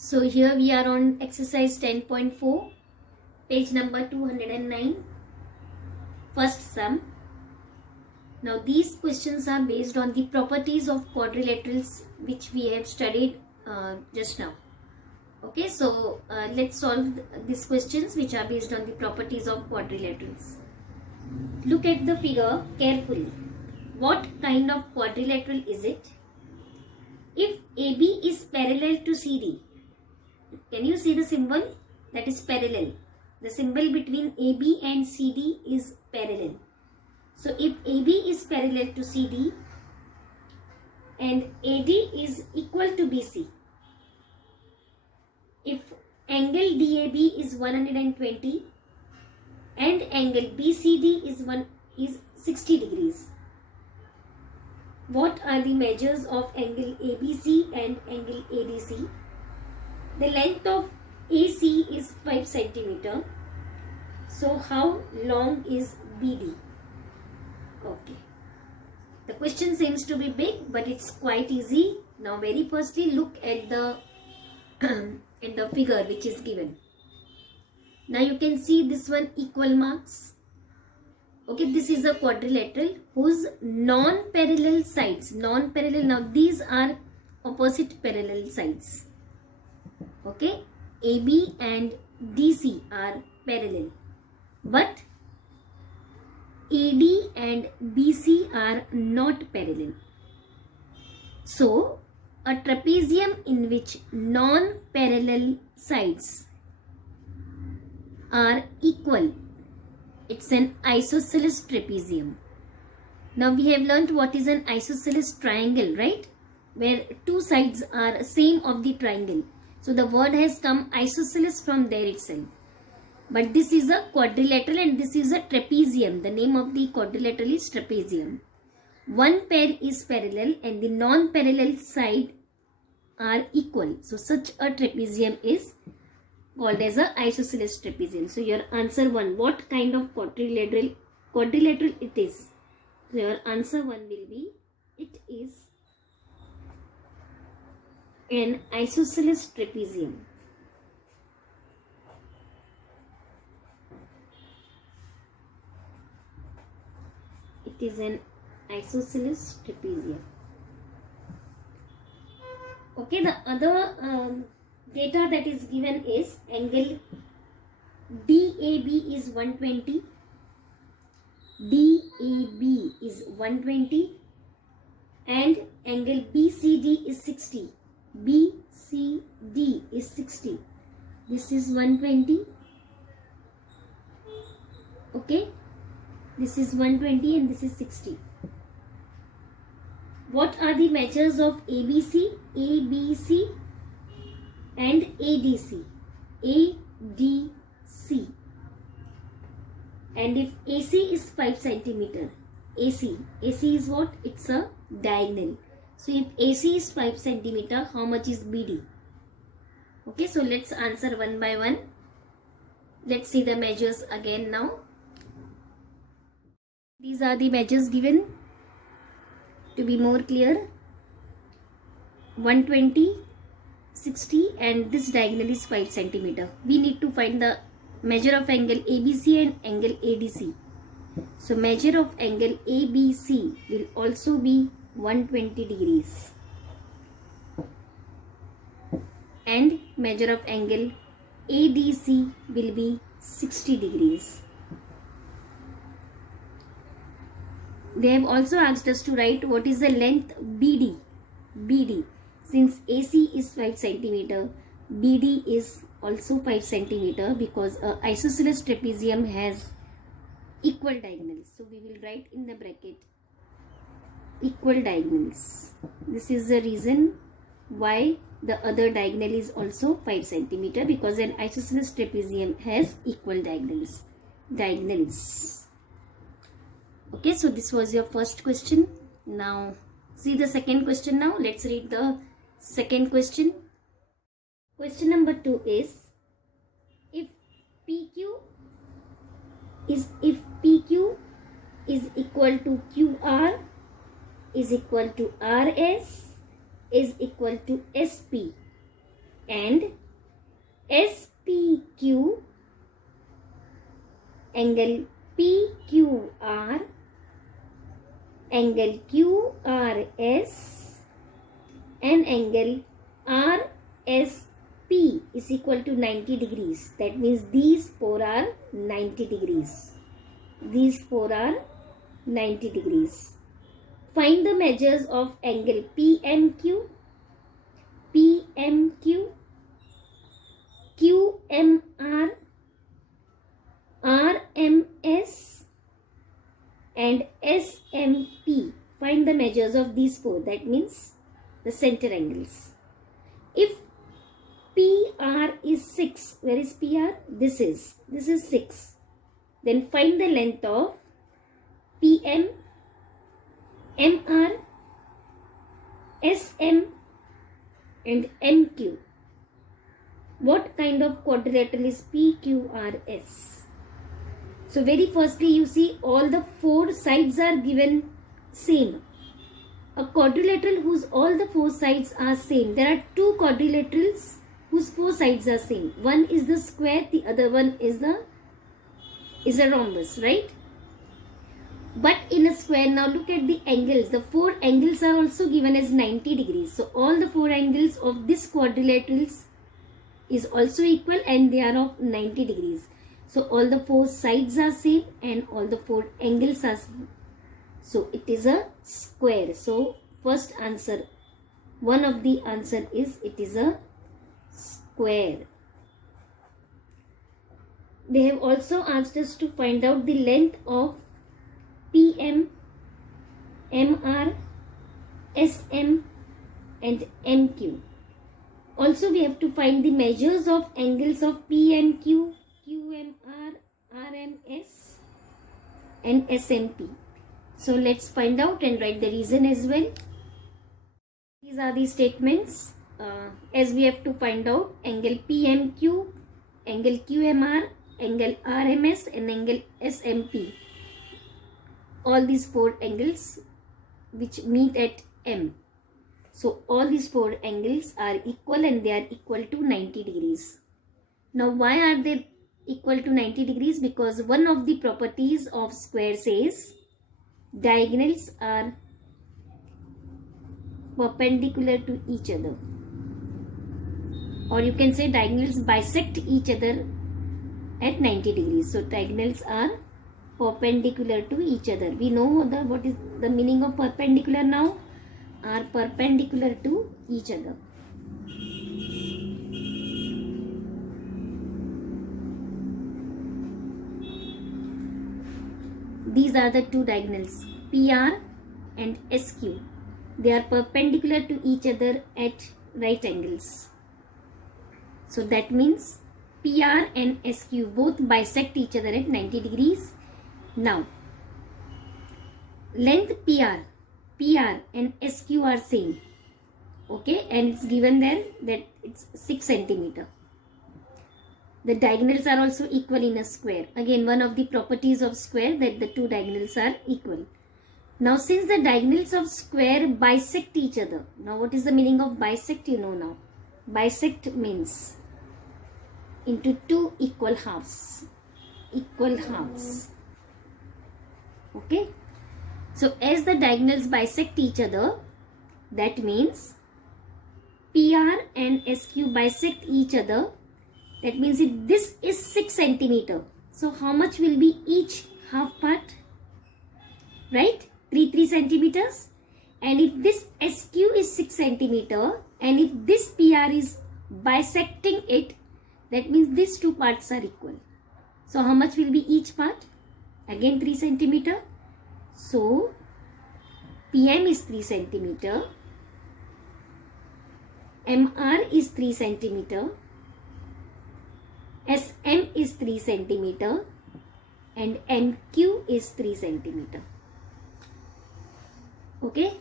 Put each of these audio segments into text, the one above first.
So here we are on exercise 10.4, page number 209, first sum. Now these questions are based on the properties of quadrilaterals which we have studied just now. Okay, so let's solve these questions which are based on the properties of quadrilaterals. Look at the figure carefully. What kind of quadrilateral is it? If AB is parallel to CD, can you see the symbol? That is parallel. The symbol between AB and CD is parallel. So if AB is parallel to CD and AD is equal to BC, if angle DAB is 120 and angle BCD is 60 degrees, what are the measures of angle ABC and angle ADC? The length of AC is 5 cm. So how long is BD? Okay. The question seems to be big, but it's quite easy. Now very firstly look at the in the figure which is given. Now you can see this one equal marks. Okay, this is a quadrilateral whose non-parallel sides, now these are opposite parallel sides. Okay, AB and DC are parallel, but AD and BC are not parallel. So, a trapezium in which non-parallel sides are equal, it's an isosceles trapezium. Now we have learnt what is an isosceles triangle, right? Where two sides are same of the triangle. So the word has come isosceles from there itself. But this is a quadrilateral and this is a trapezium. The name of the quadrilateral is trapezium. One pair is parallel and the non-parallel side are equal. So such a trapezium is called as a isosceles trapezium. So your answer 1, what kind of quadrilateral it is? So your answer 1 will be, it is an isosceles trapezium. It is an isosceles trapezium. Okay, the other data that is given is angle DAB is 120, DAB is 120 and angle BCD is 60. BCD is 60. This is 120. Okay, this is 120 and this is 60. What are the measures of ABC, ABC and ADC? ADC. And if AC is 5 cm, AC is what? It's a diagonal. So if AC is 5 cm, how much is BD? Okay, so let's answer one by one. Let's see the measures again now. These are the measures given. To be more clear, 120, 60 and this diagonal is 5 cm. We need to find the measure of angle ABC and angle ADC. So measure of angle ABC will also be 120 degrees and measure of angle ADC will be 60 degrees. They have also asked us to write what is the length BD. Since AC is 5 cm, BD is also 5 cm because a isosceles trapezium has equal diagonals. So we will write in the bracket equal diagonals. This is the reason why the other diagonal is also 5 cm because an isosceles trapezium has equal diagonals. Okay, so this was your first question. Now see the second question now. Let's read the second question. Question number 2 is, if PQ is equal to QR is equal to RS is equal to SP, and SPQ, angle PQR, angle QRS, and angle RSP is equal to 90 degrees. That means these four are 90 degrees. These four are 90 degrees. Find the measures of angle PMQ, PMQ, QMR, RMS, and SMP. Find the measures of these four. That means the center angles. If PR is 6, where is PR? This is 6. Then find the length of PM, MR, SM, and MQ. What kind of quadrilateral is PQRS? So very firstly you see all the four sides are given same. A quadrilateral whose all the four sides are same. There are two quadrilaterals whose four sides are same. One is the square, the other one is a rhombus, right? But in a square, now look at the angles. The four angles are also given as 90 degrees. So all the four angles of this quadrilaterals is also equal and they are of 90 degrees. So all the four sides are same and all the four angles are same. So it is a square. So first answer, one of the answer is it is a square. They have also asked us to find out the length of PM, MR, SM, and MQ. Also we have to find the measures of angles of PMQ, QMR, RMS, and SMP. So let's find out and write the reason as well. These are the statements. As we have to find out angle PMQ, angle QMR, angle RMS, and angle SMP. All these four angles which meet at M. So all these four angles are equal and they are equal to 90 degrees. Now why are they equal to 90 degrees? Because one of the properties of square says diagonals are perpendicular to each other. Or you can say diagonals bisect each other at 90 degrees. So diagonals are perpendicular to each other. We know what is the meaning of perpendicular now? Are perpendicular to each other. These are the two diagonals, PR and SQ. They are perpendicular to each other at right angles. So that means PR and SQ both bisect each other at 90 degrees. Now, length PR and SQ are same. Okay, and it's given there that it's 6 centimeter. The diagonals are also equal in a square. Again, one of the properties of square that the two diagonals are equal. Now, since the diagonals of square bisect each other. Now, what is the meaning of bisect? You know now. Bisect means into two equal halves. Equal halves. Okay. So, as the diagonals bisect each other, that means PR and SQ bisect each other. That means if this is 6 centimeter, so how much will be each half part? Right? 3 centimeters. And if this SQ is 6 centimeter and if this PR is bisecting it, that means these two parts are equal. So how much will be each part? Again 3 centimeter. So PM is 3 centimeter. MR is 3 centimeter. SM is 3 centimeter. And MQ is 3 centimeter. Okay.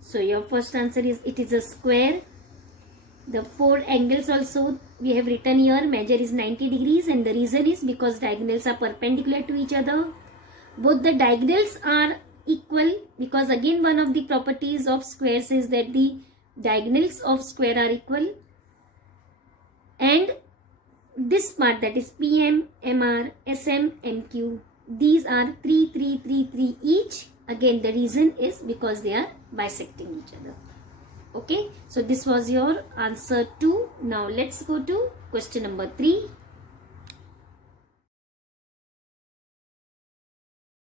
So your first answer is it is a square. The four angles also we have written here. Measure is 90 degrees and the reason is because diagonals are perpendicular to each other. Both the diagonals are equal because again one of the properties of square says that the diagonals of square are equal. And this part, that is PM, MR, SM, MQ, these are 3, 3, 3, 3 each. Again, the reason is because they are bisecting each other. Okay, so this was your answer 2. Now let's go to question number 3.